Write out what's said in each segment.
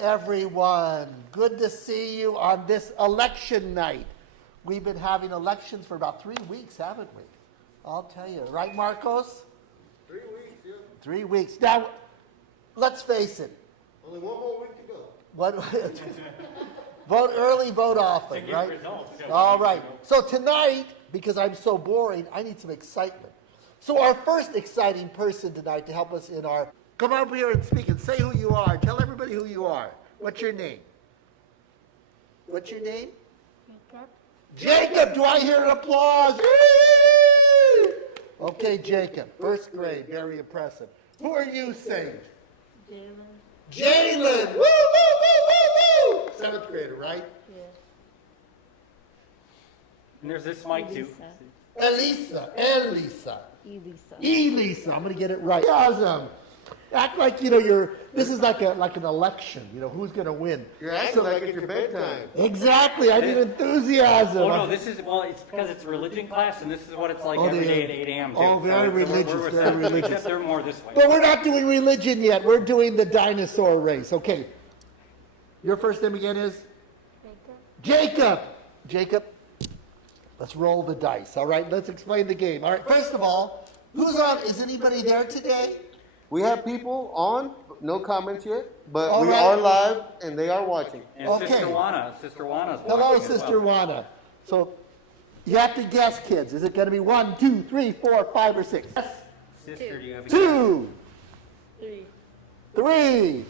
Everyone, good to see you on this election night. We've been having elections for about 3 weeks, haven't we? I'll tell you. Right, Marcos? 3 weeks, yeah. 3 weeks. Now, let's face it. Only one more week to go. What? Vote early, vote often, right? All right. So tonight, because I'm so boring, I need some excitement. So our first exciting person tonight to help us in our... Come up here and speak and say who you are. Tell everybody who you are. What's your name? What's your name? Jacob. Jacob, do I hear an applause? Okay, Jacob, first grade, very impressive. Who are you, Saint? Jalen. Jalen, woo, woo, woo, woo, woo. Seventh grader, right? Yeah. And there's this mic too. Elisa. Elisa. Elisa, I'm going to get it right. Awesome. Act like, this is like an election, who's going to win. You're acting like it's your bedtime. Exactly, I need enthusiasm. Oh, no, it's because it's religion class, and this is what it's like every day at 8 a.m. too. Oh, very religious, very religious. Except they're more this way. But we're not doing religion yet. We're doing the dinosaur race. Okay. Your first name again is? Jacob. Jacob, let's roll the dice, all right? Let's explain the game. All right, first of all, who's on? Is anybody there today? We have people on, no comments yet, but All we right. are live and they are watching. And Okay. Sister Juana's Hello, watching as Sister well. Juana. So you have to guess, kids. Is it going to be 1, 2, 3, 4, 5, or 6? Yes. Sister, do you have a 2, 3. 3,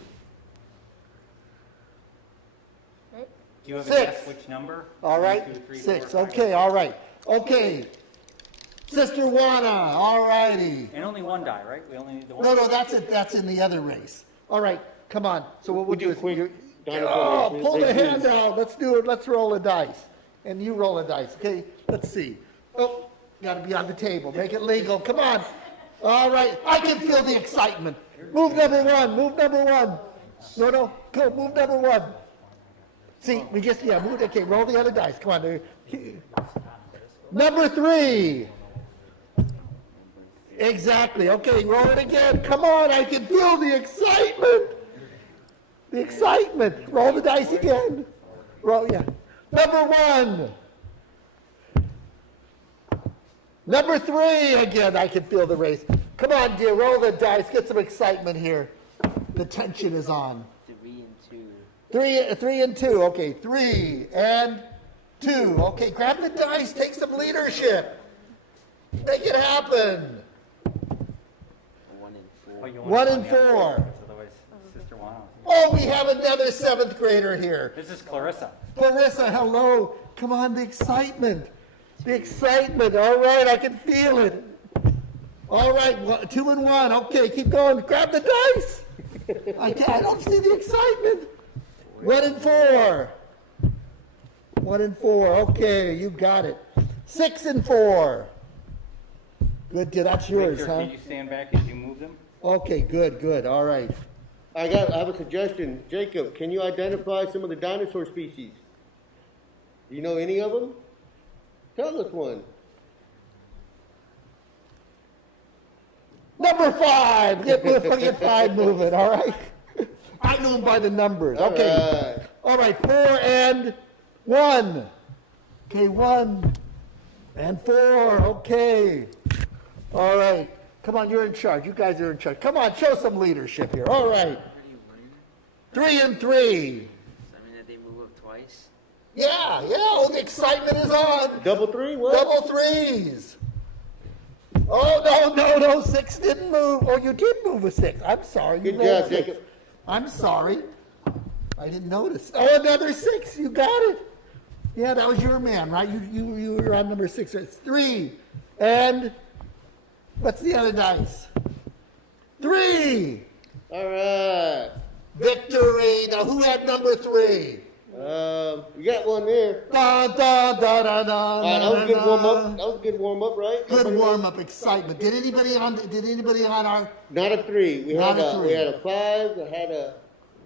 Do you have a 6. guess which number? all right? 1, 2, 3, 6. 4, 5. Okay, all right. Okay. Sister Juana, all righty. And only one die, right? We only need the one. No, that's it. That's in the other race. All right, come on. So what we'll do is quick dinosaur oh, race. pull the Race hand is- out. Let's do it. Let's roll a dice. And you roll a dice, okay? Let's see. Oh, got to be on the table. Make it legal. Come on. All right. I can feel the excitement. Move number 1. Move number 1. No. Go. Move number 1. See, move. Okay, roll the other dice. Come on. Number 3. Exactly. Okay, roll it again. Come on, I can feel the excitement. The excitement. Roll the dice again. Roll, yeah. Number 1. Number 3 again. I can feel the race. Come on, dear. Roll the dice. Get some excitement here. The tension is on. 3 and 2. 3 and 2. Okay, 3 and 2. Okay, grab the dice. Take some leadership. Make it happen. 1 and 4. But you 1 want and the other 4. one, because otherwise Sister Juana. Oh, we have another 7th grader here. This is Clarissa. Clarissa, hello. Come on, the excitement. The excitement. All right, I can feel it. All right, 2 and 1. Okay, keep going. Grab the dice. I don't see the excitement. 1 and 4. 1 and 4. Okay, you got it. 6 and 4. Good, that's yours, Victor, huh? can you stand back as you move them? Okay, good. All right. I have a suggestion. Jacob, can you identify some of the dinosaur species? Do you know any of them? Tell us one. Number 5. Get 5 moving, all right? I know them by the numbers. Okay. All right, 4 and 1. Okay, 1 and 4. Okay. All right. Come on, you're in charge. You guys are in charge. Come on, show some leadership here. All right. 3 and 3. Does that mean that they move up twice? Yeah. Oh, the excitement is on. Double 3? What? Double 3s. Oh, no. 6 didn't move. Oh, you did move a 6. I'm sorry. You Good rolled job, 6. Jacob. I'm sorry. I didn't notice. Oh, another 6. You got it. Yeah, that was your man, right? You were on number 6. It's 3. And what's the other dice? 3. All right. Victory. Now, who had number 3? We got one there. Da, da, da, da, da, All right, that was a good warm up. That was a good warm up, right? Good warm up, excitement. Did anybody on our? Not a 3. We Not had a 3. We had a 5. We had a.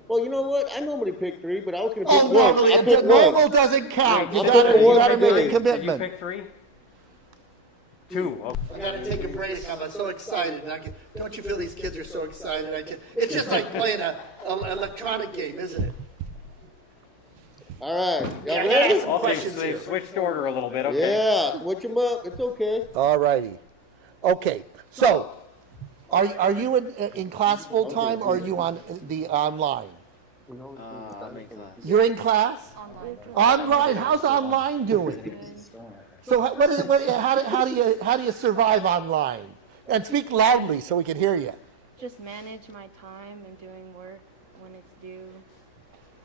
Well, you know what? I normally pick 3, but I was going to pick Oh, 1. normally, I picked normal 1. doesn't count. Yeah, You I picked one gotta make a today. Did you commitment. pick 3? 2. Okay. I gotta take a break. I'm so excited. Don't you feel these kids are so excited? It's just like playing an electronic game, isn't it? All right, Yeah, y'all yeah. ready? Some Well, questions they've here. switched order a little bit, okay. Yeah, switch them up. It's okay. All righty. Okay, so are you in class full time or are you on the online? I'm in class. You're in class? Online. How's online doing? So how do you survive online? And speak loudly so we can hear you. Just manage my time and doing work when it's due.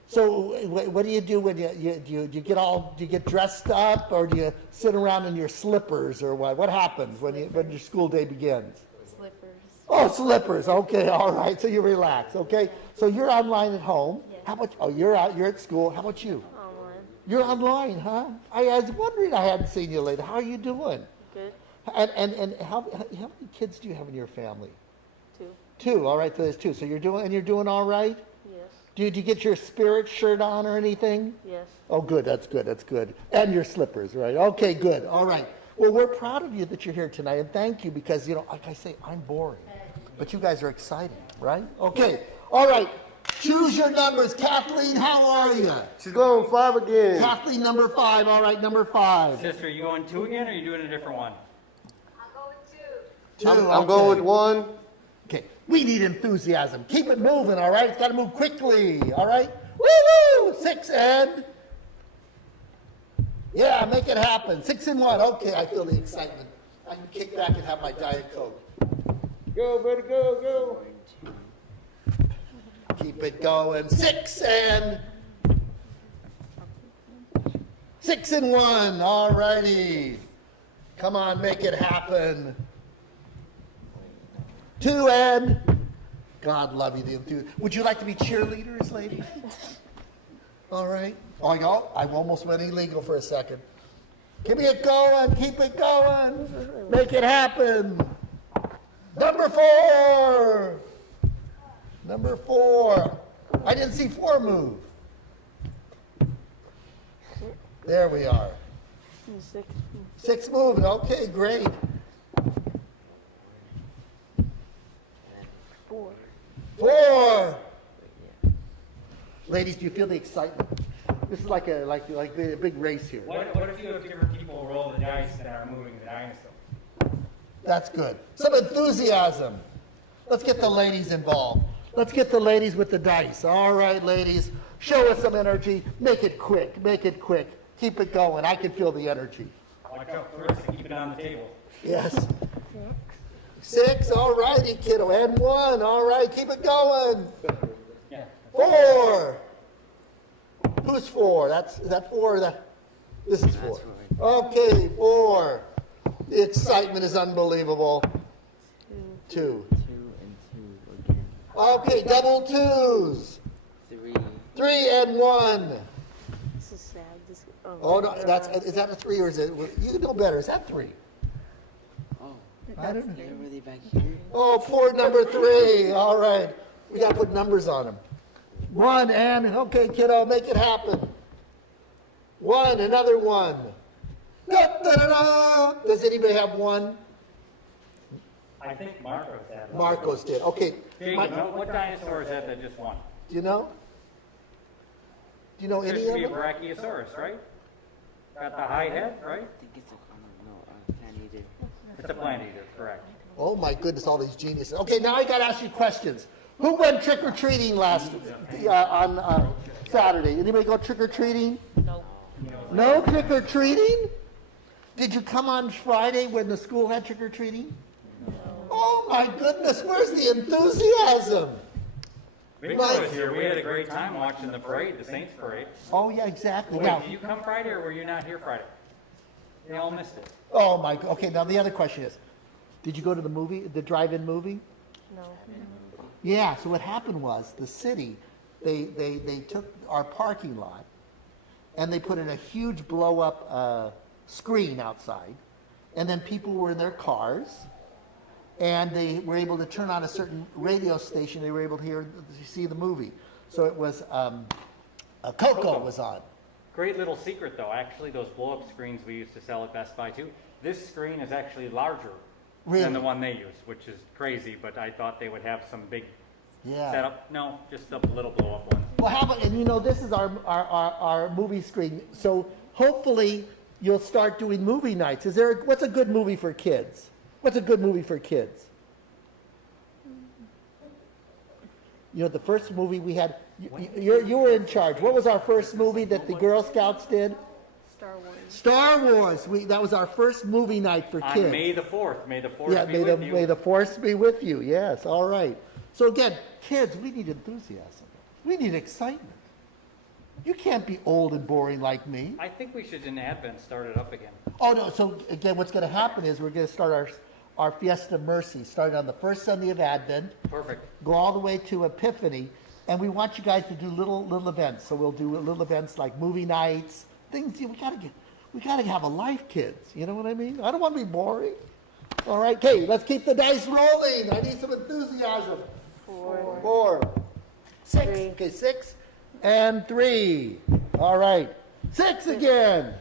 So what do you do when you get dressed up or do you sit around in your slippers or what? What happens when your school day begins? Slippers. Oh, slippers. Okay, all right. So you relax. Okay. So you're online at home. Yes. How about? Oh, you're out. You're at school. How about you? Online. You're online, huh? I was wondering. I hadn't seen you lately. How are you doing? Good. And how many kids do you have in your family? 2. 2. All right. So there's 2. So you're doing all right. Yes. Did you get your spirit shirt on or anything? Yes. Oh, good. That's good. That's good. And your slippers, right? Okay, good. All right. Well, we're proud of you that you're here tonight, and thank you because, like I say, I'm boring. But you guys are exciting, right? Okay. All right. Choose your numbers. Kathleen, how are you? She's going 5 again. Kathleen, number 5. All right, number 5. Sister, are you going 2 again, or are you doing a different one? 2. I'm going with 1. Okay. We need enthusiasm. Keep it moving, all right? It's got to move quickly, all right? Woo-hoo! 6 and... Yeah, make it happen. 6 and 1. Okay, I feel the excitement. I can kick back and have my Diet Coke. Go, buddy, go, go. Keep it going. 6 and 1. All righty. Come on, make it happen. 2 and God love you, the enthusiasm. Would you like to be cheerleaders, ladies? All right. Oh, I almost went illegal for a second. Keep it going. Keep it going. Make it happen. Number 4. Number 4. I didn't see 4 move. There we are. 6. 6 moving. Okay, great. 4. 4. Ladies, do you feel the excitement? This is like a big race here. What if you have different people roll the dice that are moving the dinosaur? That's good. Some enthusiasm. Let's get the ladies involved. Let's get the ladies with the dice. All right, ladies. Show us some energy. Make it quick. Make it quick. Keep it going. I can feel the energy. Watch out, Chris, keep it on the table. Yes. 6. All righty, kiddo. And 1. All right. Keep it going. Yeah. 4. Who's 4? Is that 4? This is 4. Okay, 4. The excitement is unbelievable. 2. 2 and 2 again. Okay, double 2s. 3. 3 and 1. This is sad. Oh no, is that a 3 or is it? You know better. Is that 3? Oh, I don't know. they're really back here. Oh, poor number 3. All right, we got to put numbers on them. 1 and okay, kiddo, make it happen. 1, another 1. Da-da-da-da. Does anybody have 1? I think Marcos had one. Marcos did. Okay. Here you go. What dinosaur is that just won? Do you know? Do you know There any should of be a them? Brachiosaurus, right? Got the high head, right? I think it's a plant eater. It's a plant eater, correct. Oh my goodness, all these geniuses. Okay, now I got to ask you questions. Who went trick or treating on Saturday? Anybody go trick or treating? No. No trick or treating? Did you come on Friday when the school had trick or treating? Oh my goodness, where's the enthusiasm? Victor was here. We had a great time watching the parade, the Saints parade. Oh yeah, exactly. Wait, Now, did you come Friday or were you not here Friday? They all missed it. oh my, okay, now the other question is, did you go to the drive-in movie? No. Yeah, so what happened was the city, they took our parking lot and they put in a huge blow-up screen outside, and then people were in their cars and they were able to turn on a certain radio station. They were able to see the movie. So it was Coco was on. Great little secret though. Actually, those blow-up screens we used to sell at Best Buy too. This screen is actually larger Really? than the one they use, which is crazy, but I thought they would have some big Yeah. setup. No, just the little blow up one. Well, how about, and you know, this is our movie screen, so hopefully you'll start doing movie nights. What's a good movie for kids? What's a good movie for kids? You know, the first movie we had, you were in charge. What was our first movie that the Girl Scouts did? Star Wars. Star Wars. That was our first movie night for kids. On May the 4th. May the 4th Yeah, be may with you. may the force be with you. Yes, all right. So again, kids, we need enthusiasm. We need excitement. You can't be old and boring like me. I think we should in Advent start it up again. Oh no, so again, what's going to happen is we're going to start our Fiesta Mercy, starting on the first Sunday of Advent, Perfect. go all the way to Epiphany, and we want you guys to do little events. So we'll do little events like movie nights, things. We gotta have a life, kids. You know what I mean? I don't want to be boring. All right, okay, let's keep the dice rolling. I need some enthusiasm. 4, 6. Three. Okay, 6 and 3. All right, 6 again.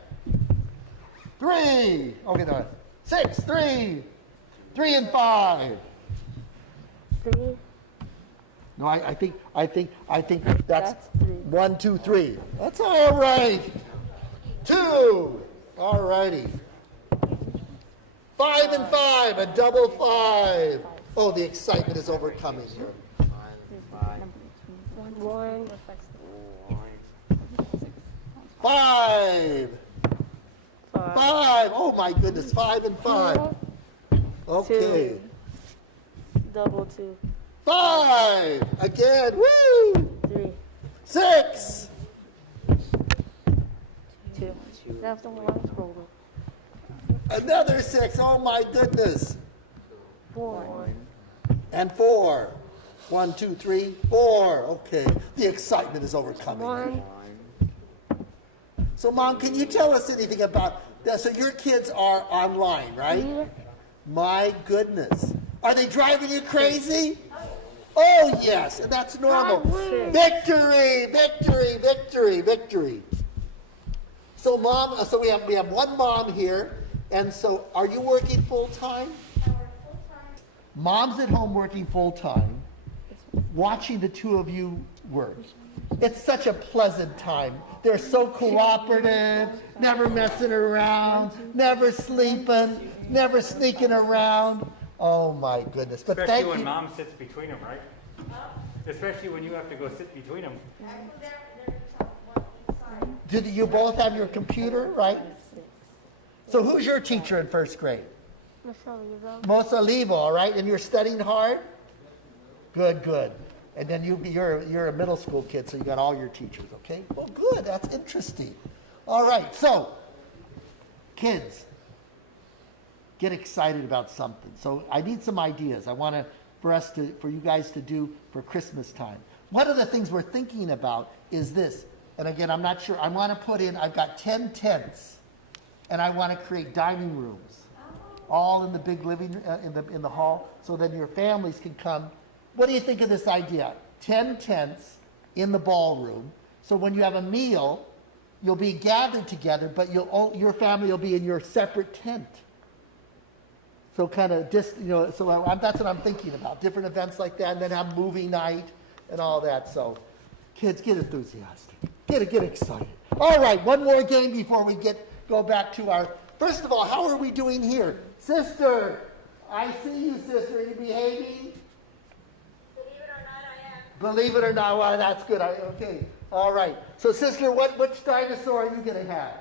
3. Okay, no. 6, 3, 3 and 5. 3. No, I think that's That's 3. 1, 2, 3. That's all right. 2. All righty. 5 and 5, a double 5. Oh, the excitement is overcoming here. 1. 5. 5. Oh my goodness, 5 and 5. Okay. Double 2. 5. Again. Woo. 3. 6. 2. That's the last roll. Another 6. Oh my goodness. 4. And 4. 1, 2, 3, 4. Okay. The excitement is overcoming. 1. So, Mom, can you tell us anything about that? So your kids are online, right? My goodness. Are they driving you crazy? Oh, yes. And that's normal. Victory, victory, victory, victory. So, Mom, so we have one mom here. And so are you working full-time? Mom's at home working full-time, watching the two of you work. It's such a pleasant time. They're so cooperative, never messing around, never sleeping, never sneaking around. Oh my goodness. But Especially thank when you. Mom sits between them, right? Especially when you have to go sit between them. Did you both have your computer, right? So who's your teacher in first grade? Most Olivo, all right? And you're studying hard? Good, good. And then you're a middle school kid, so you got all your teachers, okay? Well, good. That's interesting. All right. So, kids, get excited about something. So I need some ideas. I want for you guys to do for Christmas time. One of the things we're thinking about is this. And again, I'm not sure. I want to put in. I've got 10 tents, and I want to create dining rooms, all in the big living in the hall, so then your families can come. What do you think of this idea? 10 tents in the ballroom, so when you have a meal, you'll be gathered together, but your family will be in your separate tent. So kind of so that's what I'm thinking about. Different events like that, and then have movie night and all that. So, kids, get enthusiastic, get excited. All right, one more game before we go back to our. First of all, how are we doing here, sister? I see you, sister. Are you behaving? Believe it or not, well, that's good. Okay, all right. So, sister, which dinosaur are you going to have?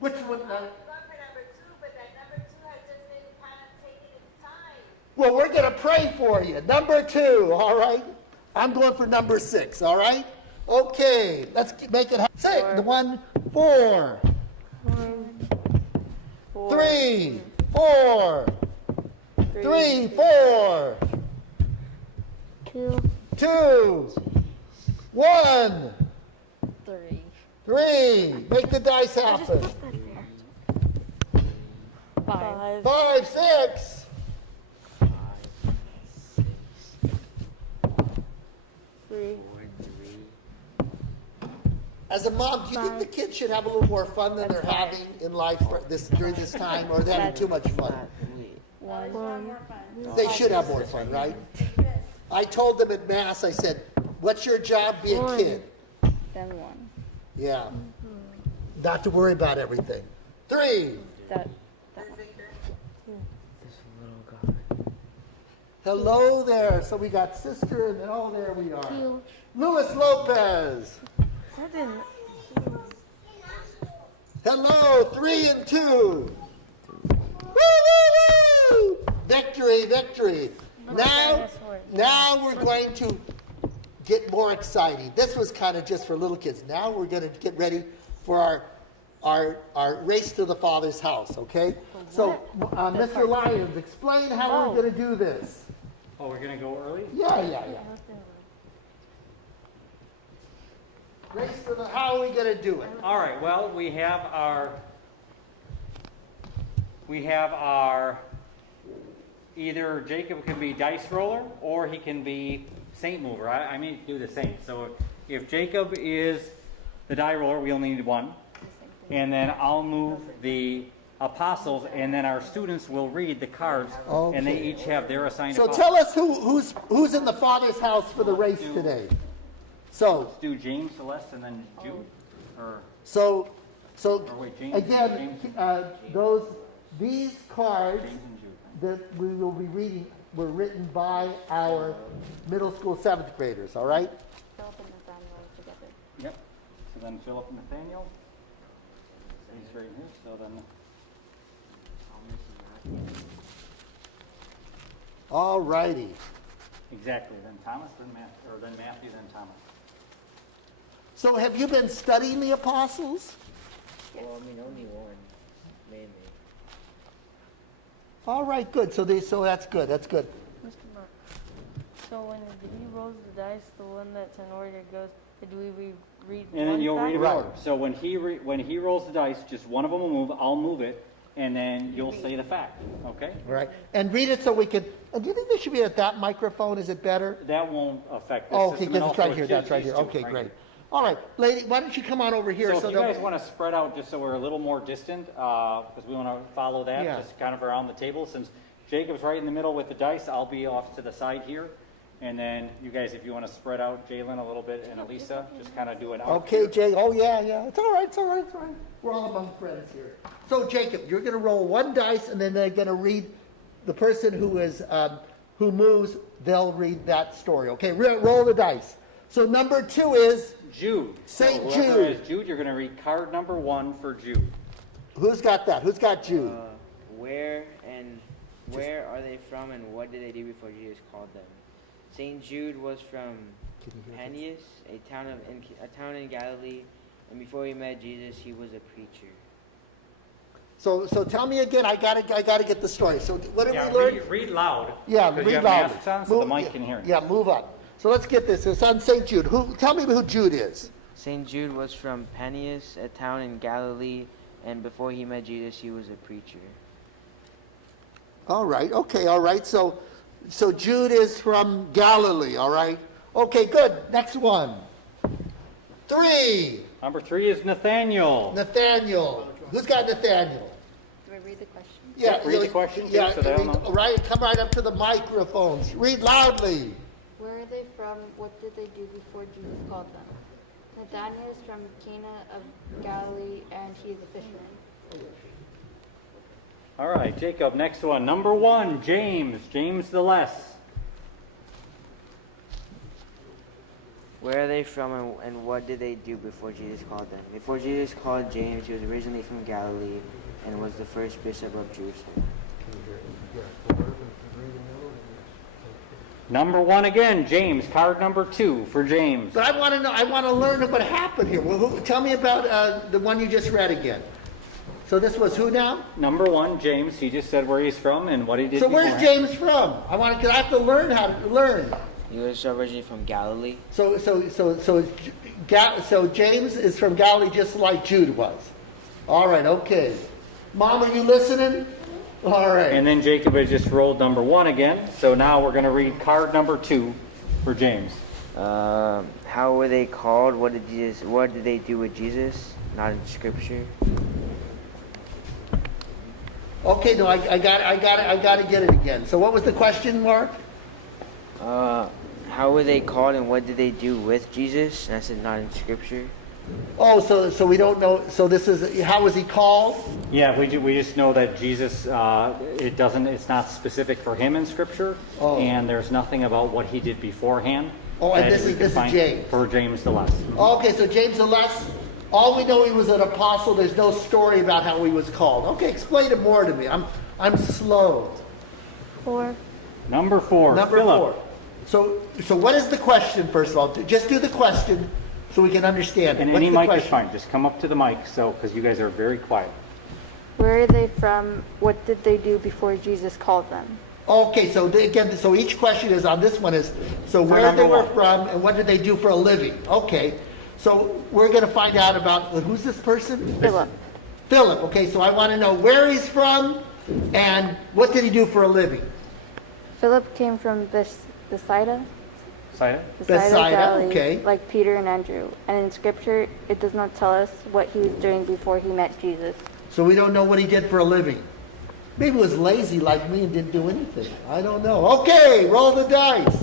Which one? I was going for number 2, but that number 2 has just been kind of taking its time. Well, we're going to pray for you. Number 2, all right? I'm going for number 6, all right? Okay, let's make it happen. 6, 1, 4. 3, 4. 3, 4. 2, 1, 3. Make the dice happen. 5. 5, 6. 3. As a mom, do you think the kids should have a little more fun than they're having in life during this time, or are they having too much fun? One. They should have more fun, right? I told them at Mass, I said, what's your job? Be a kid. Then one. Yeah. Not to worry about everything. 3. That. This little guy. Hello there. So we got sister, and then there we are. Luis Lopez. I didn't. Hello, 3 and 2. Woo, woo, woo! Victory, victory. Now we're going to get more exciting. This was kind of just for little kids. Now we're going to get ready for our race to the Father's house, okay? So, Mr. Lyons, explain how we're going to do this. Oh, we're gonna go early? Yeah. Race to the, how are we going to do it? All right, well, we have our, either Jacob can be dice roller or he can be saint mover. I mean, do the saint. So if Jacob is the die roller, we only need one. And then I'll move the apostles, and then our students will read the cards, and they each have their assigned So apostles. tell us who's in the Father's house for the race today. So, Let's do James, Celeste, and then Jude. Or so wait, James, again, these cards James and Jude. that we will be reading were written by our middle school 7th graders, all right? Philip and Nathaniel together. Yep. So then Philip and Nathaniel. He's right here. So then All righty. exactly. Then Thomas, then Matthew, then Thomas. So have you been studying the apostles? Well, I mean, only one, mainly. All right, good. So that's good. That's good. Mr. Mark. So when he rolls the dice, the one that's in order goes. Do we read? And then you'll read it Right. over. So when he rolls the dice, just one of them will move. I'll move it, and then you'll say the fact. Okay? All right. And read it so we can. And do you think they should be at that microphone? Is it better? That won't affect this Oh, okay, system. good. And That's also right here. it's That's right these here. two Okay, right great. here. All right, lady, why don't you come on over here? So if you they'll- guys want to spread out just so we're a little more distant, because we want to follow that, Yeah. just kind of around the table. Since Jacob's right in the middle with the dice, I'll be off to the side here. And then you guys, if you want to spread out, Jalen a little bit and Elisa, just kind of do it out. Okay, Jay. Oh, yeah. It's all right. It's all right. It's all right. We're all among friends here. So, Jacob, you're going to roll one dice, and then they're going to read the person who moves. They'll read that story. Okay, roll the dice. So, number 2 is Jude. Saint So whoever Jude. has Jude, you're going to read card number 1 for Jude. who's got that? Who's got Jude? Where are they from, and what did they do before Jesus called them? Saint Jude was from Panias, a town in Galilee, and before he met Jesus, he was a preacher. So tell me again. I gotta get the story. So, what did Yeah, we learn? read loud. Yeah, because you read have loud. masks on, so the mic can hear you. Yeah, move up. So let's get this. It's on St. Jude. Tell me who Jude is. Saint Jude was from Panias, a town in Galilee, and before he met Jesus, he was a preacher. All right. Okay. All right. So Jude is from Galilee. All right. Okay. Good. Next one. 3. Number 3 is Nathaniel. Nathaniel. Who's got Nathaniel? Do I read the question? Yeah. read the question, too, so they'll know. Right. Come right up to the microphones. Read loudly. Where are they from? What did they do before Jesus called them? Nathanael is from Cana of Galilee, and he is a fisherman. All right, Jacob, next one. Number 1, James the Less. Where are they from, and what did they do before Jesus called them? Before Jesus called James, he was originally from Galilee and was the first bishop of Jerusalem. Number 1 again, James. Card number 2 for James. But I want to know. I want to learn what happened here. Well, tell me about the one you just read again. So this was who now? Number 1, James. He just said where he's from and what he did So where's beforehand. James from? Because I have to learn how to learn. He was originally from Galilee. So James is from Galilee, just like Jude was. All right, okay. Mom, are you listening? All right. And then Jacob has just rolled number 1 again. So now we're going to read card number 2 for James. How were they called? What did they do with Jesus? Not in scripture. Okay, no, I got to get it again. So what was the question, Mark? How were they called and what did they do with Jesus? And I said not in scripture. Oh, so we don't know. So this is, how was he called? Yeah, we just know that Jesus, it's not specific for him in scripture, Oh. and there's nothing about what he did beforehand. Oh, and that this we is could find James. For James the Less. Okay, so James the Less, all we know he was an apostle. There's no story about how he was called. Okay, explain it more to me. I'm slow. 4. Number 4, Number Philip. 4. So what is the question, first of all? Just do the question so we can understand it. And What's any the mic question? is fine. Just come up to the mic, because you guys are very quiet. Where are they from? What did they do before Jesus called them? Okay, so again, so each question is on this one is, so where number they were 1. from and what did they do for a living? Okay, so we're going to find out about, who's this person? Philip. Philip, okay, so I want to know where he's from and what did he do for a living? Philip came from Bethsaida. Saya? Bethsaida, Galilee, okay. like Peter and Andrew. And in scripture, it does not tell us what he was doing before he met Jesus. So we don't know what he did for a living. Maybe he was lazy like me and didn't do anything. I don't know. Okay, roll the dice.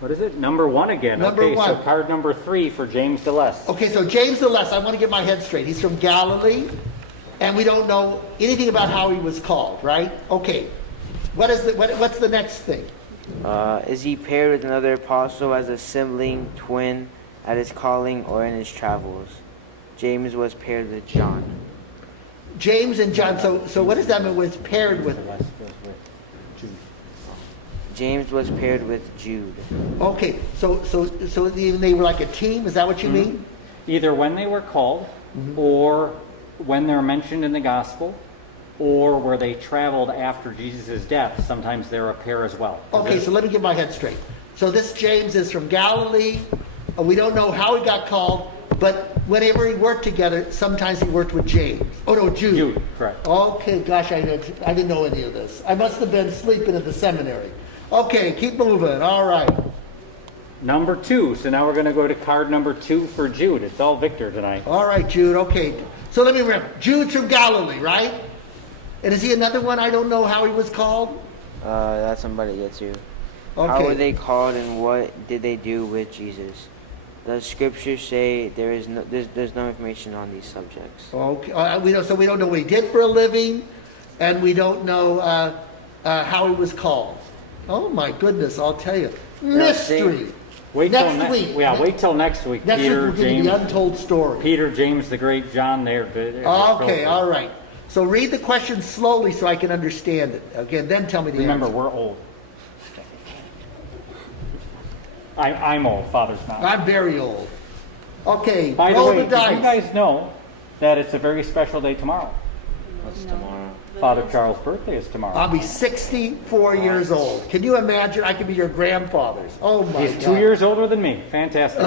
What is it? Number 1 again. Number okay, so 1. card number 3 for James the Less. Okay, so James the Less, I want to get my head straight. He's from Galilee, and we don't know anything about how he was called, right? Okay, what's the next thing? Is he paired with another apostle as a sibling twin at his calling or in his travels? James was paired with John. James and John, so what does that mean, was paired with? James was paired with Jude. Okay, so they were like a team, is that what you mean? Either when they were called, or when they're mentioned in the gospel, or where they traveled after Jesus' death. Sometimes they're a pair as well. Okay, so let me get my head straight. So this James is from Galilee. We don't know how he got called, but whenever he worked together, sometimes he worked with James. Oh no, Jude. Jude, correct. Okay, gosh, I didn't know any of this. I must have been sleeping at the seminary. Okay, keep moving. All right. Number 2. So now we're going to go to card number 2 for Jude. It's all Victor tonight. All right, Jude. Okay. So let me remember. Jude's from Galilee, right? And is he another one? I don't know how he was called. That's somebody yet too. Okay. How were they called and what did they do with Jesus? The scriptures say there's no information on these subjects. Okay. We don't know what he did for a living, and we don't know how he was called. Oh my goodness! I'll tell you, mystery. Wait till Next week. Yeah, wait till next week. Next Peter, week we'll give you James, the untold story. Peter, James, the great John. There. Okay. All right. So read the question slowly so I can understand it. Again, then tell me the Remember, answer. we're old. I'm old. Father's not. I'm very old. Okay. By the roll way, the did dice. you guys know that it's a very special day tomorrow? What's tomorrow? Father Charles' birthday is tomorrow. I'll be 64 years old. Can you imagine? I could be your grandfather's. Oh my He's God. 2 years older than me. Fantastic.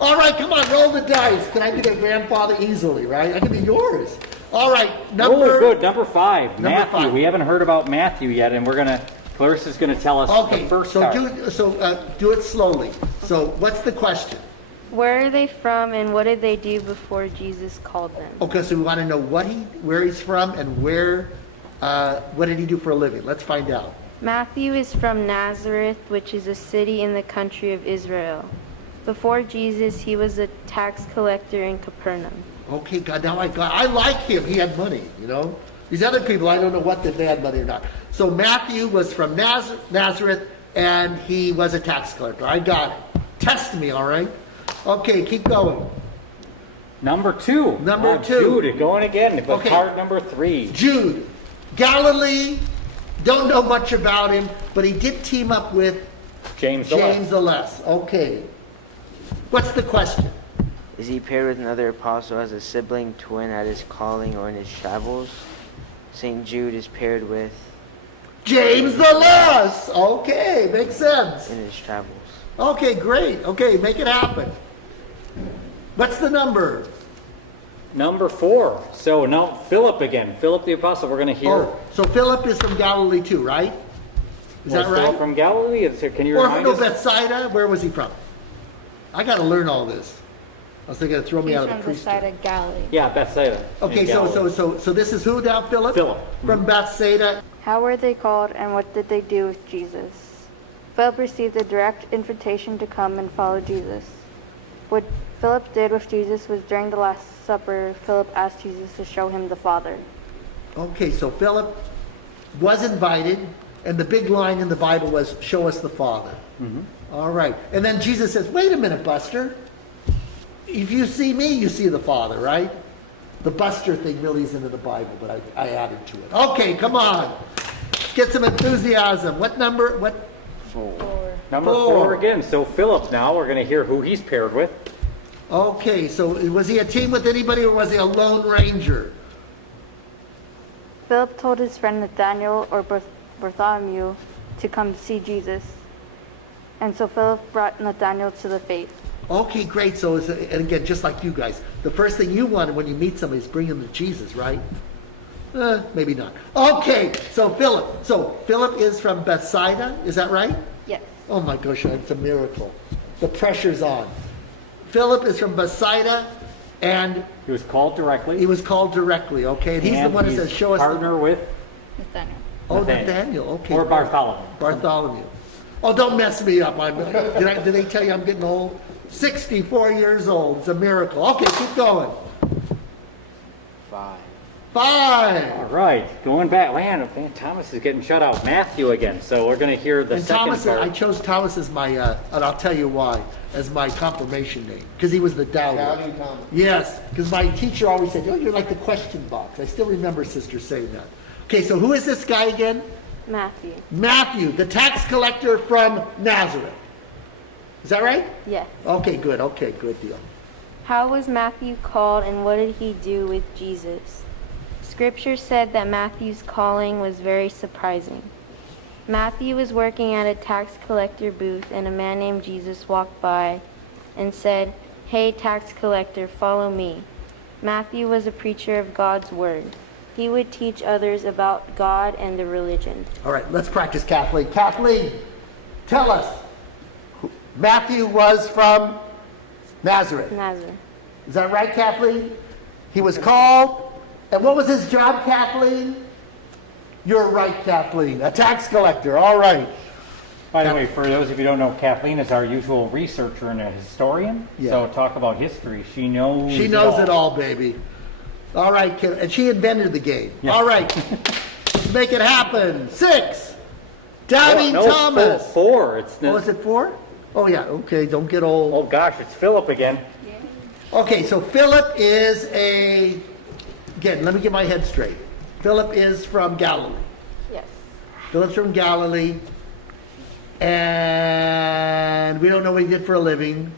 All right, come on, roll the dice. Can I be their grandfather easily, right? I can be yours. All right, Oh, good. Number 5, Number Matthew. 5. We haven't heard about Matthew yet, and Clarissa's going to tell us Okay, the first so card. do it slowly. So what's the question? Where are they from and what did they do before Jesus called them? Okay, so we want to know where he's from and what did he do for a living? Let's find out. Matthew is from Nazareth, which is a city in the country of Israel. Before Jesus, he was a tax collector in Capernaum. Okay, God, now I like him. He had money, you know. These other people, I don't know what they had money or not. So Matthew was from Nazareth, and he was a tax collector. I got it. Test me, all right? Okay, keep going. Number 2. Number 2. Jude, going again. But Okay. card number 3. Jude, Galilee, don't know much about him, but he did team up with James the Less. James the Less. Okay. What's the question? Is he paired with another apostle as a sibling twin at his calling or in his travels? St. Jude is paired with James the Less. Okay, makes sense. in his travels. Okay, great. Okay, make it happen. What's the number? Number 4. So now Philip again. Philip the Apostle. We're going to hear. Oh, so Philip is from Galilee too, right? Is that Was Philip right? from Galilee? Can you Or remind no, us? Bethsaida? Where was he from? I got to learn all this. Else they're going to throw me He's out of the from priesthood. Bethsaida, Galilee. Yeah, Bethsaida. Okay, in Galilee. so this is who now, Philip? Philip. From Bethsaida. How were they called and what did they do with Jesus? Philip received a direct invitation to come and follow Jesus. What Philip did with Jesus was during the Last Supper, Philip asked Jesus to show him the Father. Okay, so Philip was invited, and the big line in the Bible was, show us the Father. All right. And then Jesus says, wait a minute, Buster. If you see me, you see the Father, right? The Buster thing really isn't in the Bible, but I added to it. Okay, come on. Get some enthusiasm. What number? What? Number 4 again. So Philip now, we're going to hear who he's paired with. Okay, so was he a team with anybody or was he a lone ranger? Philip told his friend Nathanael or Bartholomew to come see Jesus. And so Philip brought Nathanael to the faith. Okay, great. So, and again, just like you guys, the first thing you want when you meet somebody is bring them to Jesus, right? Maybe not. Okay, so Philip is from Bethsaida, is that right? Yes. Oh my gosh, it's a miracle. The pressure's on. Philip is from Bethsaida, and He was called directly. he was called directly, okay? And he's the one who says, show us the... partner with Nathanael. Oh, Nathaniel. Nathaniel, okay. or Bartholomew. Bartholomew. Oh, don't mess me up. Did they tell you I'm getting old? 64 years old. It's a miracle. Okay, keep going. 5. 5. All right, going back. Man, Thomas is getting shut out. Matthew again. So we're going to hear the And second Thomas, part. I chose Thomas as my, and I'll tell you why, as my confirmation name, because he was the doubter. Doubting Thomas. Yes, because my teacher always said, oh, you're like the question box. I still remember sister saying that. Okay, so who is this guy again? Matthew. Matthew, the tax collector from Nazareth. Is that right? Yes. Okay, good deal. How was Matthew called and what did he do with Jesus? Scripture said that Matthew's calling was very surprising. Matthew was working at a tax collector booth and a man named Jesus walked by and said, "Hey, tax collector, follow me." Matthew was a preacher of God's word. He would teach others about God and the religion. All right, let's practice, Kathleen. Kathleen, tell us. Matthew was from Nazareth. Nazareth. Is that right, Kathleen? He was called. And what was his job, Kathleen? You're right, Kathleen. A tax collector. All right. By the way, for those of you who don't know, Kathleen is our usual researcher and a historian. Yeah. So talk about history. She knows She knows it all, baby. All right, and she invented the game. Yeah. All right. Let's make it happen. 6. Doubting no, Thomas. 4. It's the, Oh, is it 4? Oh, yeah. Okay, don't get old. oh gosh, it's Philip again. Okay, so Philip is again, let me get my head straight. Philip is from Galilee. Yes. Philip's from Galilee. And we don't know what he did for a living.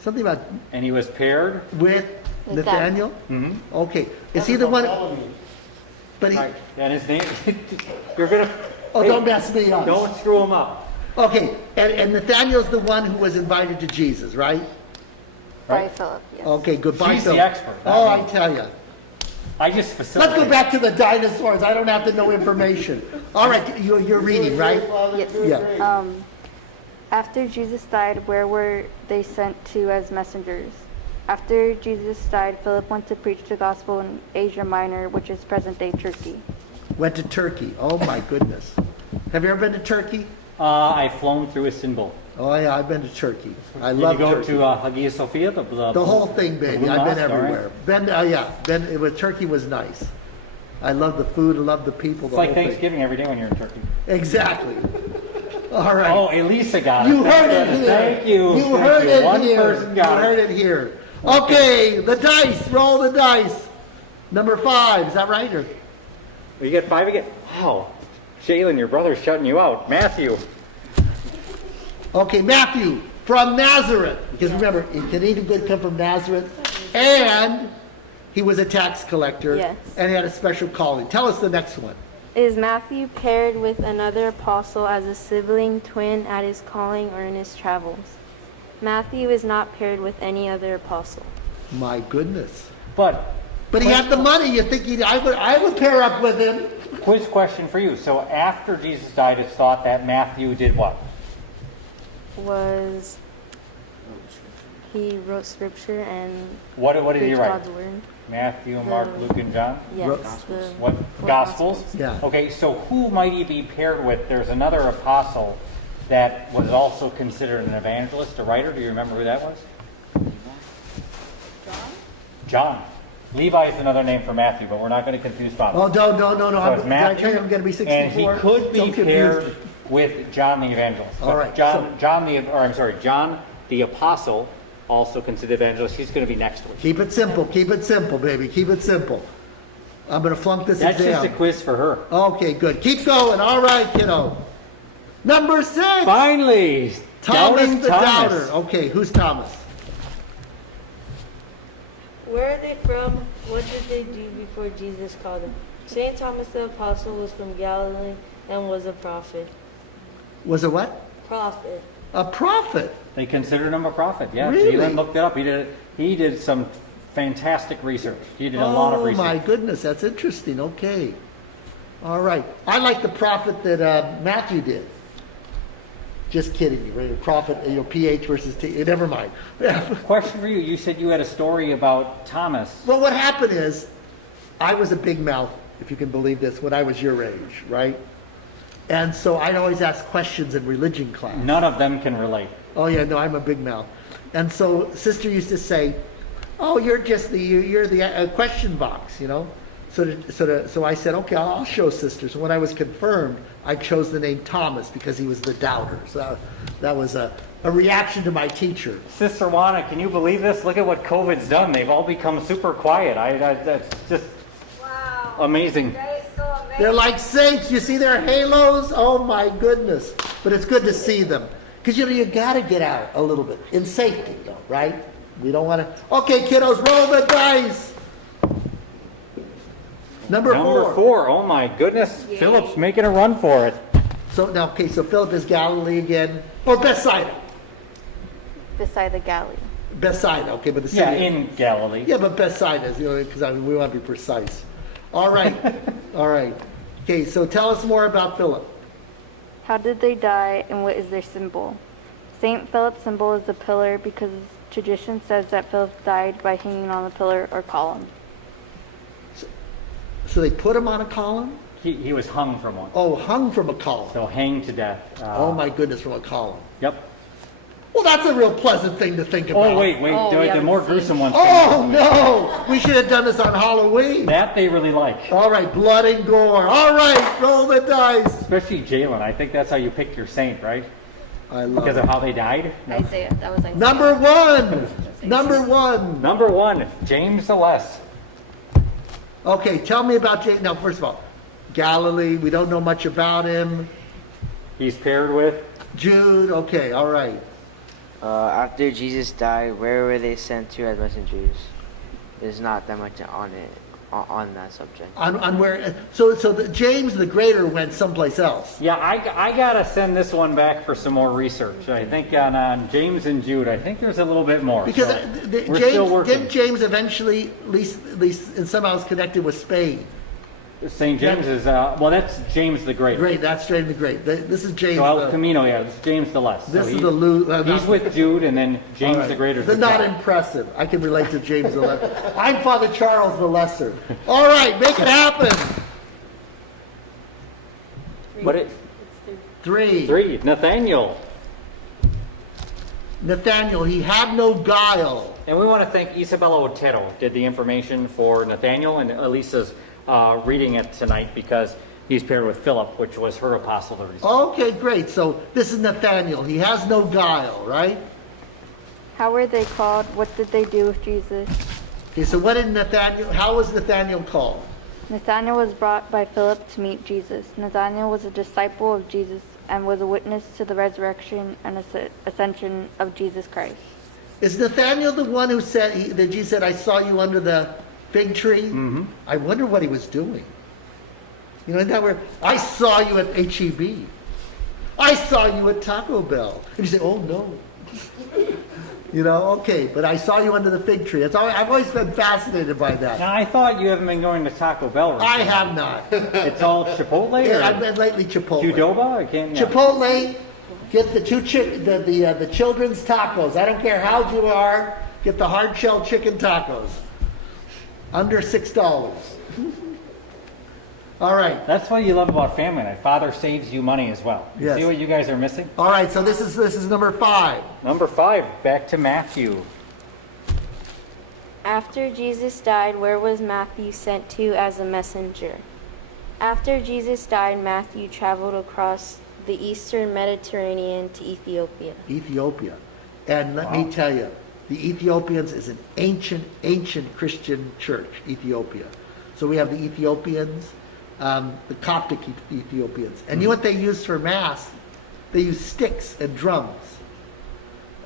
Something about And he was paired. with Nathaniel? Mm-hmm. Okay. Is he the one? But he, Right. And his name. You're gonna. oh, hey, don't mess me up. Don't screw him up. Okay, and Nathaniel's the one who was invited to Jesus, right? By Right. Philip, yes. Okay, goodbye. She's the Philip. expert, not Oh, I me. tell you. I just facilitate. Let's go back to the dinosaurs. I don't have to know information. All right, you're reading, right? Yes. Yeah. After Jesus died, where were they sent to as messengers? After Jesus died, Philip went to preach the gospel in Asia Minor, which is present-day Turkey. Went to Turkey. Oh my goodness. Have you ever been to Turkey? I've flown through Istanbul. Oh yeah, I've been to Turkey. I Did love you go Turkey. to Hagia Sophia? The whole thing, baby. Blue I've been Mosque, all right. everywhere. Turkey was nice. I love the food. I love the people. It's the like whole thing. Thanksgiving every day when you're in Turkey. Exactly. All right. Oh, Elisa got it. You heard it here. Thank you. You Thank heard you. it One here. person You got heard it. it here. Okay, the dice. Roll the dice. Number 5. Is that right? Or You get 5 again? Wow. Jalen, your brother's shutting you out. Matthew. okay, Matthew from Nazareth. Because remember, can anything good come from Nazareth? And he was a tax collector. Yes. And he had a special calling. Tell us the next one. Is Matthew paired with another apostle as a sibling twin at his calling or in his travels? Matthew is not paired with any other apostle. My goodness. But But he had the money. You think I would pair up with him. Quiz question for you. So after Jesus died, it's thought that Matthew did what? Was he wrote scripture and What did he preached write? God's word? Matthew, Mark, Luke, and John? Yes. What? four Gospels? Yeah. Okay, so who might he be paired with? There's another apostle that was also considered an evangelist, a writer. Do you remember who that was? John. Levi is another name for Matthew, but we're not going to confuse Bob. Oh, no. So it's Did I Matthew, tell you I'm going to be 64? and he could be Don't confuse paired me. with John the Evangelist. All right, John the Apostle, also considered evangelist. He's going to be next week. Keep it simple, baby. Keep it simple. I'm going to flunk this That's exam. just a quiz for her. Okay, good. Keep going. All right, kiddo. Number 6. Finally, Thomas Doubting the Thomas. Doubter. Okay, who's Thomas? Where are they from? What did they do before Jesus called them? St. Thomas the Apostle was from Galilee and was a prophet. Was a what? Prophet. A prophet. They considered him a prophet. Yeah, Really? Jalen looked it up. He did some fantastic research. He did a lot of Oh, research. my goodness. That's interesting. Okay. All right. I like the prophet that Matthew did. Just kidding you, right? A prophet, PH versus T. Never mind. Question for you. You said you had a story about Thomas. Well, what happened is, I was a big mouth, if you can believe this, when I was your age, right? And so I'd always ask questions in religion class. None of them can relate. Oh yeah, no, I'm a big mouth. And so sister used to say, "Oh, you're the question box, you know." So I said, "Okay, I'll show sister." So when I was confirmed, I chose the name Thomas because he was the doubter. So that was a reaction to my teacher. Sister Juana, can you believe this? Look at what COVID's done. They've all become super quiet. That's just Wow. amazing. That is so amazing. They're like saints. You see their halos? Oh my goodness! But it's good to see them because you got to get out a little bit in safety, though, right? We don't want to. Okay, kiddos, roll the dice. Number 4. Oh my goodness. Philip's making a run for it. So now, okay, so Philip is Galilee again, or Bethsaida. beside the Galilee. Bethsaida, okay, but the city. Yeah, in Galilee. Yeah, but Bethsaida is, because we want to be precise. All right, all right. Okay, so tell us more about Philip. How did they die and what is their symbol? St. Philip's symbol is a pillar because tradition says that Philip died by hanging on a pillar or column. So they put him on a column? He was hung from one. Oh, hung from a column. So hanged to death. Oh my goodness, from a column. Yep. Well, that's a real pleasant thing to think about. Oh, wait. The more gruesome ones. Oh, no! We should have done this on Halloween. That they really like. All right, blood and gore. All right, roll the dice. Especially Jalen. I think that's how you picked your saint, right? I love Because it. of how they died? No. Isaiah, that was Isaiah. Number 1. Number 1. Number 1, James the Less. Okay, tell me about James. Now, first of all, Galilee, we don't know much about him. He's paired with Jude, okay, all right. After Jesus died, where were they sent to as messengers? There's not that much on that subject. On where? So James the Greater went someplace else. Yeah, I gotta send this one back for some more research. I think on James and Jude, I think there's a little bit more. Because so we're still James, working. didn't James eventually, at least in somehow, is connected with Spain? St. James is, well, that's James the Great. Great, that's James the Great. This is James. So El the, Camino, yeah, this is James the Less. this So is he- the he's with Jude, and then James all right. the Greater is They're with not John. impressive. I can relate to James the Lesser. I'm Father Charles the Lesser. All right, make it happen. But it, 3. Nathaniel. Nathaniel, he had no guile. And we want to thank Isabella Otero, did the information for Nathaniel, and Elisa's reading it tonight because he's paired with Philip, which was her apostle. The reason. Okay, great. So this is Nathaniel. He has no guile, right? How were they called? What did they do with Jesus? Okay, so what did how was Nathaniel called? Nathanael was brought by Philip to meet Jesus. Nathanael was a disciple of Jesus and was a witness to the resurrection and ascension of Jesus Christ. Is Nathaniel the one who said, that Jesus said, I saw you under the fig tree? Mm-hmm. I wonder what he was doing. You know, that where I saw you at H-E-B. I saw you at Taco Bell. And you say, oh no. You know, okay, but I saw you under the fig tree. I've always been fascinated by that. Now, I thought you haven't been going to Taco Bell recently. I have not. It's all Chipotle Yeah, or I've been lately Chipotle. Qdoba? I can't. Yeah. Chipotle, get the the children's tacos. I don't care how you are. Get the hard shell chicken tacos. Under $6. All right. That's what you love about family night. Father saves you money as well. Yes. See what you guys are missing? All right. So this is number 5. Number 5, back to Matthew. After Jesus died, where was Matthew sent to as a messenger? After Jesus died, Matthew traveled across the eastern Mediterranean to Ethiopia. Ethiopia, and let me tell you, the Ethiopians is an ancient Christian church. Ethiopia. So we have the Ethiopians. The Coptic Ethiopians. And you know what they use for mass? They use sticks and drums.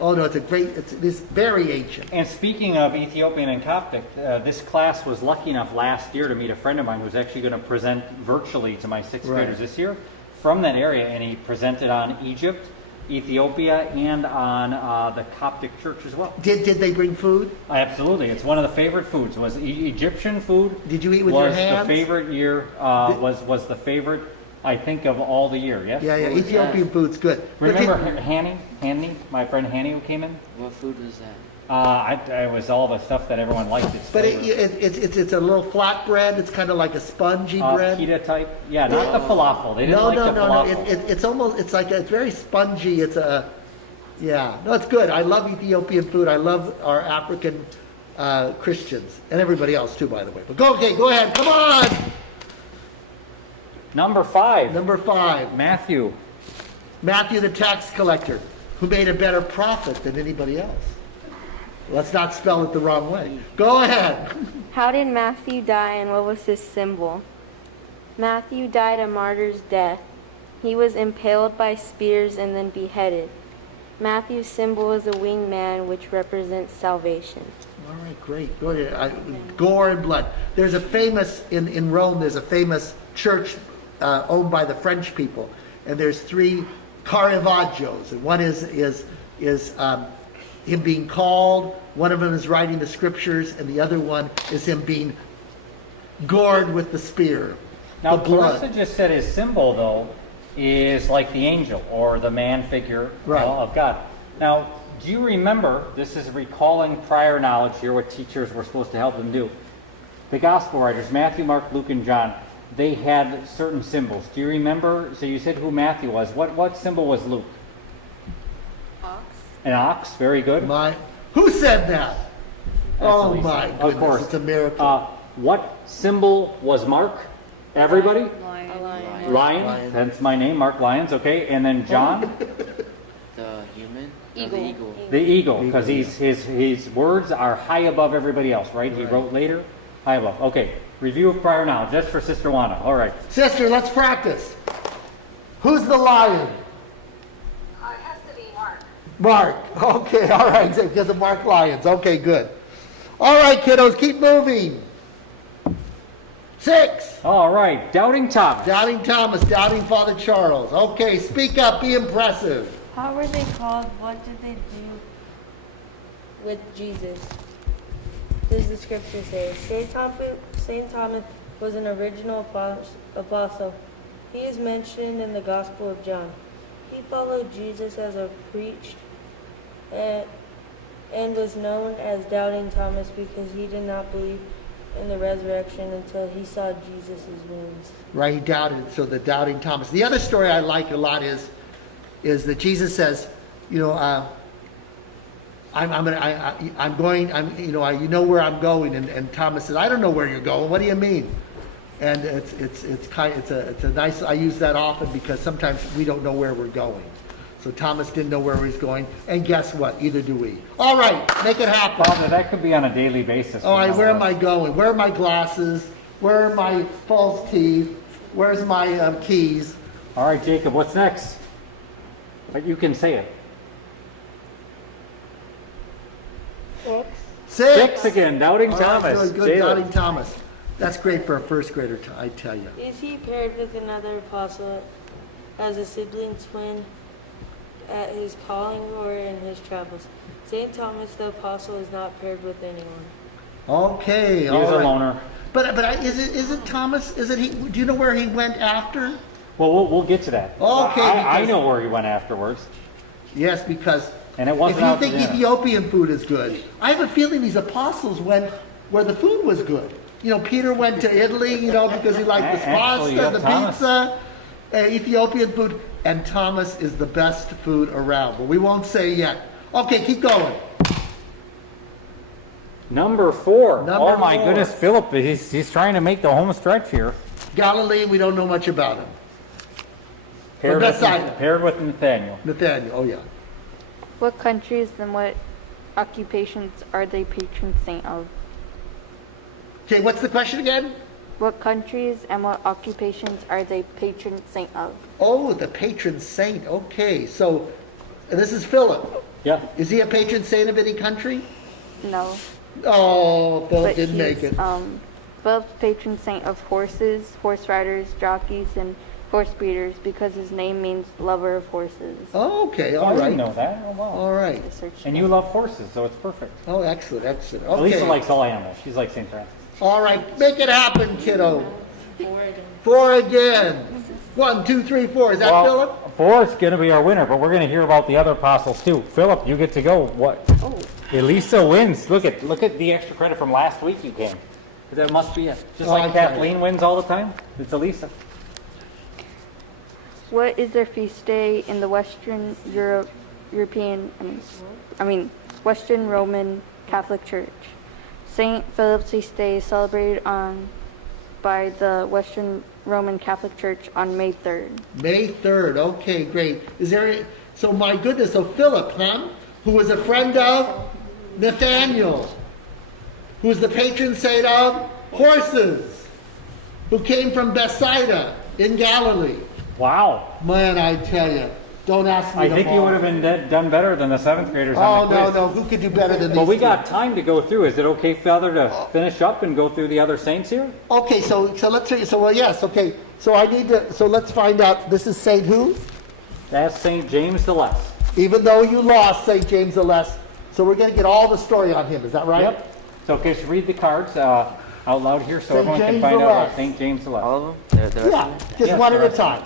Oh no, it's very ancient. And speaking of Ethiopian and Coptic, this class was lucky enough last year to meet a friend of mine who's actually going to present virtually to my 6th Right. graders this year from that area, and he presented on Egypt, Ethiopia, and on the Coptic church as well. Did they bring food? Absolutely, it's one of the favorite foods. Was Egyptian food? Did you eat with your Was hands? the favorite year? Was the favorite? I think of all the year. Yes. Yeah. Ethiopian food's good. But Remember Hanny, my friend Hanny who came in? What food was that? It was all the stuff that everyone liked. It's but flavor. it's a little flat bread. It's kind of like a spongy bread. Pita type. Yeah, not the falafel. They didn't No, like no, the no, no. falafel. It's very spongy. Yeah. No, it's good. I love Ethiopian food. I love our African Christians and everybody else too, by the way. But go ahead. Come on. Number 5. Number 5. Matthew. Matthew the tax collector, who made a better profit than anybody else. Let's not spell it the wrong way. Go ahead. How did Matthew die and what was his symbol? Matthew died a martyr's death. He was impaled by spears and then beheaded. Matthew's symbol is a winged man, which represents salvation. All right, great. Go ahead. Gore and blood. There's a famous, in Rome, there's a famous church owned by the French people. And there's 3 Caravaggios. And one is him being called. One of them is writing the scriptures. And the other one is him being gored with the spear. Now, the blood. Clarissa just said his symbol, though, is like the angel or the man figure of God. Now, do you remember, this is recalling prior knowledge here, what teachers were supposed to help them do. The gospel writers, Matthew, Mark, Luke, and John, they had certain symbols. Do you remember? So you said who Matthew was. What symbol was Luke? Ox. An ox. Very good. Who said that? Oh Elisa. my Of goodness, course. it's a miracle. What symbol was Mark? Everybody? Lion. Lion. That's my name, Mark Lyons. Okay. And then John? The human? Eagle. The eagle. The eagle, because his words are high above everybody else, right? He wrote later, high above. Okay. Review of prior knowledge. That's for Sister Juana. All right. Sister, let's practice. Who's the lion? It has to be Mark. Mark. Okay, all right. Because of Mark Lyons. Okay, good. All right, kiddos, keep moving. 6. All right. Doubting Thomas. Doubting Thomas, doubting Father Charles. Okay, speak up, be impressive. How were they called? What did they do with Jesus? Does the scripture say? Saint Thomas was an original apostle. He is mentioned in the Gospel of John. He followed Jesus as a preached and was known as Doubting Thomas because he did not believe in the resurrection until he saw Jesus' wounds. Right, he doubted. So the doubting Thomas. The other story I like a lot is that Jesus says, you know, I'm going. You know where I'm going, and Thomas says, I don't know where you're going. What do you mean? And it's a nice. I use that often because sometimes we don't know where we're going. So Thomas didn't know where he was going, and guess what? Either do we. All right, make it happen. Father, that could be on a daily basis. All right, where am I going? Where are my glasses? Where are my false teeth? Where's my keys? All right, Jacob, what's next? But you can say it. 6. 6 again, Doubting All right, Thomas. good, Jalen. doubting Thomas. That's great for a first grader, I tell you. Is he paired with another apostle as a sibling twin at his calling or in his travels. St. Thomas the Apostle is not paired with anyone. Okay, He all was a right. loner. But isn't Thomas, isn't he, do you know where he went after? Well, we'll get to that. Okay, I because- know where he went afterwards. Yes, because And it if wasn't you out to think dinner. Ethiopian food is good, I have a feeling these apostles went where the food was good. You know, Peter went to Italy, you know, because he liked the Actually, pasta, the Thomas- pizza, Ethiopian food, and Thomas is the best food around. But we won't say yet. Okay, keep going. Number 4. Number Oh my 4. goodness, Philip, he's trying to make the home stretch here. Galilee, we don't know much about him. Paired with, Bethsaida. paired with Nathaniel. Nathaniel, oh yeah. What countries and what occupations are they patron saint of? Okay, what's the question again? What countries and what occupations are they patron saint of? Oh, the patron saint. Okay, so this is Philip. Yeah. Is he a patron saint of any country? No. Oh, Philip But didn't make he's, it. Philip's patron saint of horses, horse riders, jockeys, and horse breeders because his name means lover of horses. Oh, okay, Oh, all I right. didn't know that. Oh, wow. All right. I searched And it. you love horses, so it's perfect. Oh, excellent, excellent. Lisa Okay. likes all animals. She's like St. Francis. All right, make it happen, kiddo. 4 again. 1, 2, 3, 4. Is that Philip? 4 is going to be our winner, but we're going to hear about the other apostles too. Philip, you get to go. What? Oh. Elisa wins. Look at the extra credit from last week you came. That must be it. Just Oh, like okay. Kathleen wins all the time. It's Elisa. What is their feast day in the Western Western Roman Catholic Church? Saint Philip's feast day is celebrated by the Western Roman Catholic Church on May 3rd. May 3rd. Okay, great. So my goodness, so Philip, huh? Who was a friend of Nathaniel, who was the patron saint of horses, who came from Bethsaida in Galilee. Wow. Man, I tell you, don't ask me I to think you mark. would have been done better than the 7th graders Oh, on the no, quiz. no, who could do better than these Well, we two? got time to go through. Is it okay, Father, to finish up and go through the other saints here? Okay, so let's see. So, well, yes, okay. So let's find out. This is Saint who? That's St. James the Less. Even though you lost, Saint James the Less. So we're going to get all the story on him. Is that right? Yep. So, okay, so read the cards out loud here so St. everyone can James find the out about Less. St. James the Less. All of them? The rest Yeah, of them? just Yes, one at a correct. time.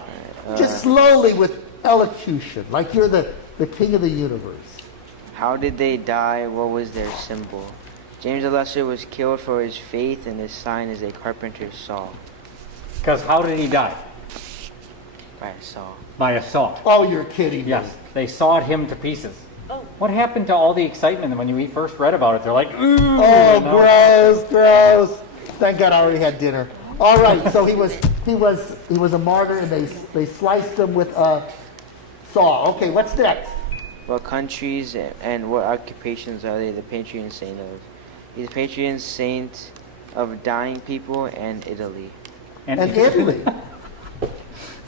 Just slowly with elocution, like you're the king of the universe. How did they die? What was their symbol? James the Lesser was killed for his faith, and his sign is a carpenter's saw. Because how did he die? By a saw. By a saw. Oh, you're kidding me. Yes, they sawed him to pieces. What happened to all the excitement when you first read about it? They're like, ooh. Oh, no. gross, gross. Thank God I already had dinner. All right, so he was a martyr, and they sliced him with a saw. Okay, what's next? What countries and what occupations are they the patron saint of? He's the patron saint of dying people and Italy. And Italy.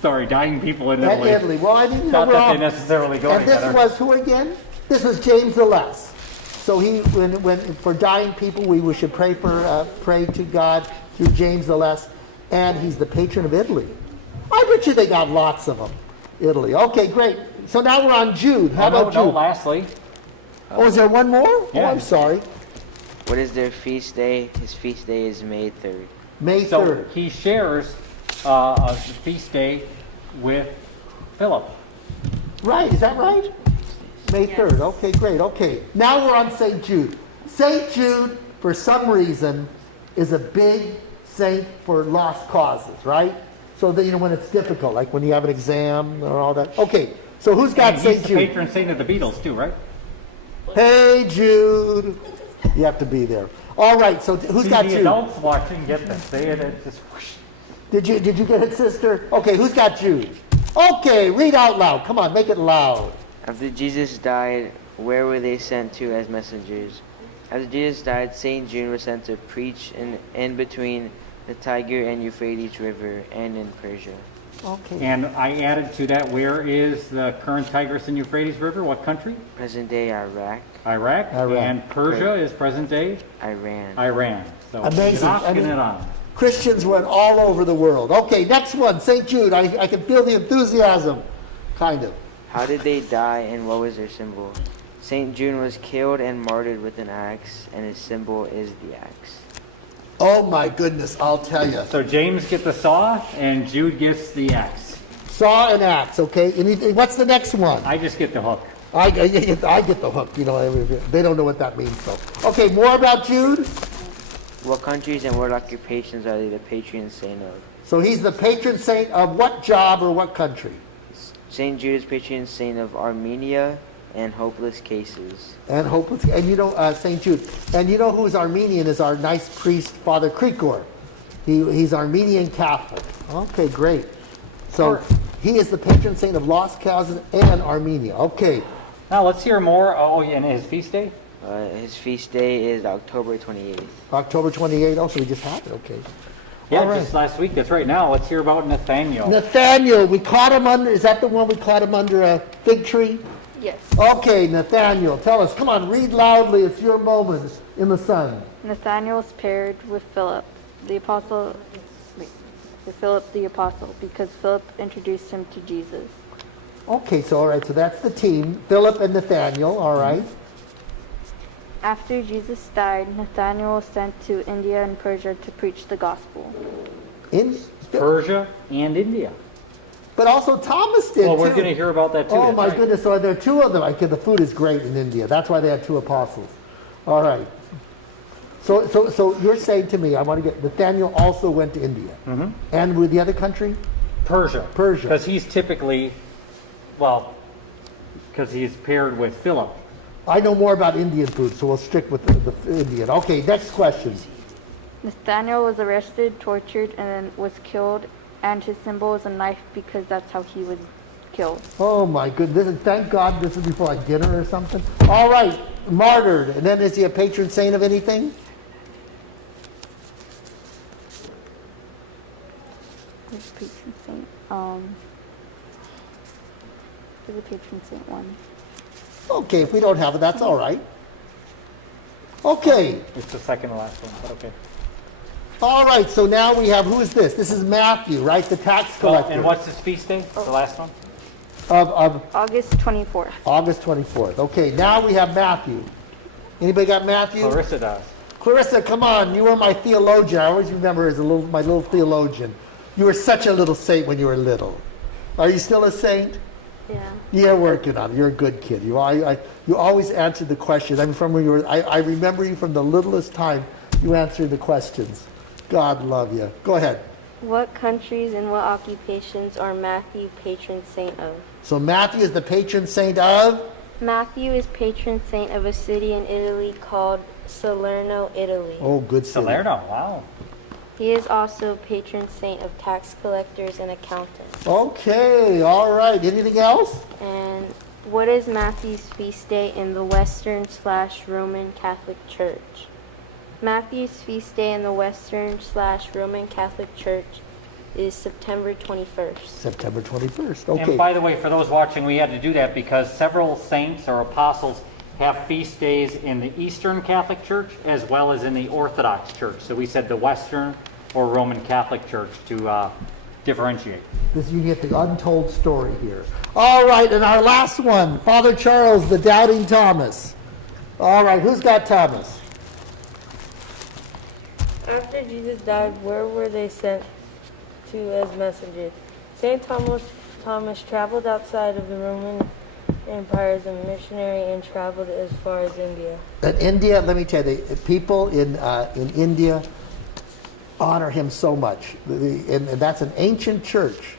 Sorry, dying people in And Italy. Italy. Well, I mean, you know, Not we're that all- they necessarily go And together. this was who again? This was James the Less. So when for dying people, we should pray to God through James the Less, and he's the patron of Italy. I bet you they got lots of them. Italy. Okay, great. So now we're on Jude. How about no, Jude? lastly, Oh, is there one more? Oh, Yeah. I'm sorry. What is their feast day? His feast day is May 3rd. May so 3rd. he shares a feast day with Philip. Right, is that right? May 3rd. Okay, great. Okay. Now we're on St. Jude. St. Jude, for some reason, is a big saint for lost causes, right? So that, when it's difficult, like when you have an exam or all that. Okay, so who's got And St. he's the Jude? patron saint of the Beatles too, right? Hey, Jude. You have to be there. All right, so who's got the Jude? adults watching get this. It's just whoosh. Did you get it, sister? Okay, who's got Jude? Okay, read out loud. Come on, make it loud. After Jesus died, where were they sent to as messengers? After Jesus died, St. Jude was sent to preach in between the Tiger and Euphrates River and in Persia. Okay. And I added to that, where is the current Tigris and Euphrates River? What country? Present-day Iraq, Iraq. Iraq. And Persia is present day Iran. Iran. So Amazing. knocking it on. Christians went all over the world. Okay, next one, St. Jude. I can feel the enthusiasm, kind of. How did they die and what was their symbol? Saint Jude was killed and martyred with an axe, and his symbol is the axe. Oh my goodness, I'll tell you. So James gets the saw and Jude gets the axe. Saw and axe, okay? Anything, what's the next one? I just get the hook. I get the hook, you know, they don't know what that means, so. Okay, more about Jude? What countries and what occupations are they the patron saint of? So he's the patron saint of what job or what country? Saint Jude is patron saint of Armenia and hopeless cases. And hopeless, and you know, St. Jude. And you know who's Armenian is our nice priest, Father Krikor. He's Armenian Catholic. Okay, great. So he is the patron saint of lost causes and Armenia. Okay. Now let's hear more. Oh, yeah, and his feast day? His feast day is October 28th. October 28th. Oh, so we just had it. Okay. Yeah, All right. just last week. That's right. Now let's hear about Nathaniel. Nathaniel, we caught him under, is that the one we caught him under a fig tree? Yes. Okay, Nathaniel, tell us. Come on, read loudly. It's your moment in the sun. Nathanael was paired with Philip, the apostle, because Philip introduced him to Jesus. Okay, so all right, so that's the team. Philip and Nathaniel, all right. After Jesus died, Nathanael was sent to India and Persia to preach the gospel. In Persia and India. But also Thomas did Well, we're too. going to hear about that too. Oh That's my right. goodness, so there are two of them. Okay, the food is great in India. That's why they had two apostles. All right. So you're saying to me, I want to get, Nathaniel also went to India. Mm-hmm. And with the other country? Persia. Persia. Because he's typically, well, because he's paired with Philip. I know more about Indian food, so we'll stick with the Indian. Okay, next question. Nathanael was arrested, tortured, and then was killed, and his symbol was a knife because that's how he was killed. Oh my goodness, and thank God this is before like dinner or something. All right, martyred. And then is he a patron saint of anything? There's a patron saint. There's a patron saint one. Okay, if we don't have it, that's all right. Okay, It's the second to last one, but okay. all right, so now we have, who is this? This is Matthew, right, the tax collector. And what's his feast day? The last one? Of August 24th. August 24th. Okay, now we have Matthew. Anybody got Matthew? Clarissa does. Clarissa, come on, you were my theologian. I always remember as my little theologian. You were such a little saint when you were little. Are you still a saint? Yeah. You're working on it. You're a good kid. You always answered the questions. I mean, from when you were, I remember you from the littlest time. You answered the questions. God love you. Go ahead. What countries and what occupations are Matthew patron saint of? So Matthew is the patron saint of? Matthew is patron saint of a city in Italy called Salerno, Italy. Oh, good city. Salerno, wow. He is also patron saint of tax collectors and accountants. Okay, all right. Anything else? And what is Matthew's feast day in the Western/Roman Catholic Church? Matthew's feast day in the Western/Roman Catholic Church is September 21st. September 21st. Okay. And by the way, for those watching, we had to do that because several saints or apostles have feast days in the Eastern Catholic Church as well as in the Orthodox Church. So we said the Western or Roman Catholic Church to differentiate. You get the untold story here. All right, and our last one, Father Charles, the Doubting Thomas. All right, who's got Thomas? After Jesus died, where were they sent to as messengers? St. Thomas traveled outside of the Roman Empire as a missionary and traveled as far as India. In India, let me tell you, the people in India honor him so much. And that's an ancient church.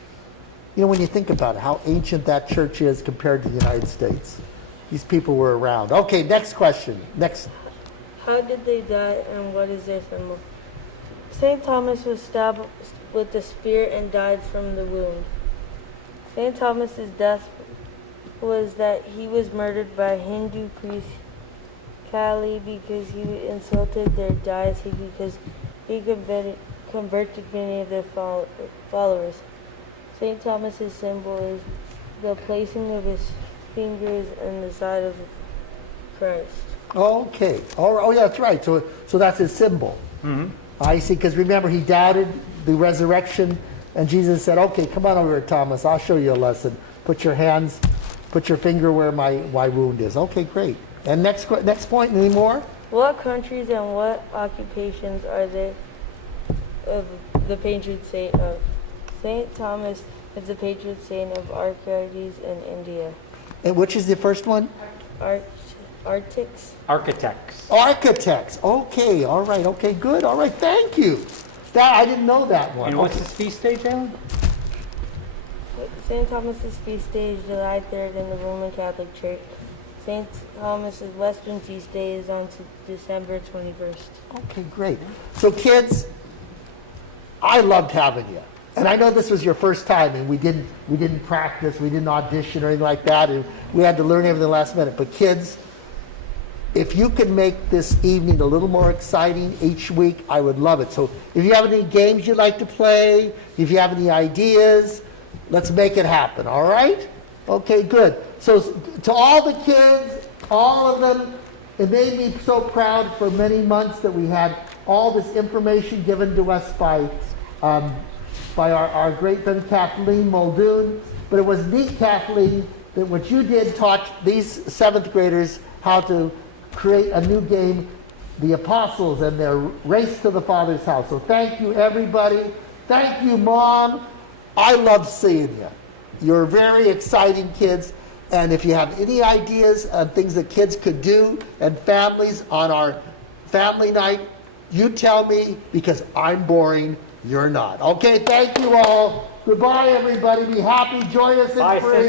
You know, when you think about it, how ancient that church is compared to the United States. These people were around. Okay, next question. Next. How did they die and what is their symbol? St. Thomas was stabbed with the spear and died from the wound. St. Thomas's death was that he was murdered by Hindu priest Kali because he insulted their deity because he converted many of their followers. St. Thomas's symbol is the placing of his fingers in the side of Christ. Okay. Oh, yeah, that's right. So that's his symbol. Mm-hmm. I see, because remember, he doubted the resurrection, and Jesus said, okay, come on over here, Thomas. I'll show you a lesson. Put your hands put your finger where my wound is. Okay, great. And next point, any more? What countries and what occupations are they of the patron saint of? Saint Thomas is the patron saint of Arcades in India. And which is the first one? Arctics. Architects. Architects. Okay, all right, okay, good. All right, thank you. That I didn't know that one. And what's his feast day, Jalen? St. Thomas's feast day is July 3rd in the Roman Catholic Church. St. Thomas's Western feast day is on December 21st. Okay, great. So kids, I loved having you. And I know this was your first time, and we didn't practice, we didn't audition or anything like that, and we had to learn everything last minute. But kids, if you can make this evening a little more exciting each week, I would love it. So if you have any games you'd like to play, if you have any ideas, let's make it happen, all right? Okay, good. So to all the kids, all of them, it made me so proud for many months that we had all this information given to us by our great friend Kathleen Muldoon. But it was neat, Kathleen, that what you did taught these 7th graders how to create a new game, the Apostles and their race to the Father's house. So thank you, everybody. Thank you, Mom. I love seeing you. You're very exciting kids. And if you have any ideas on things that kids could do and families on our family night, you tell me, because I'm boring, you're not. Okay, thank you all. Goodbye, everybody. Be happy, joyous, and Bye, free.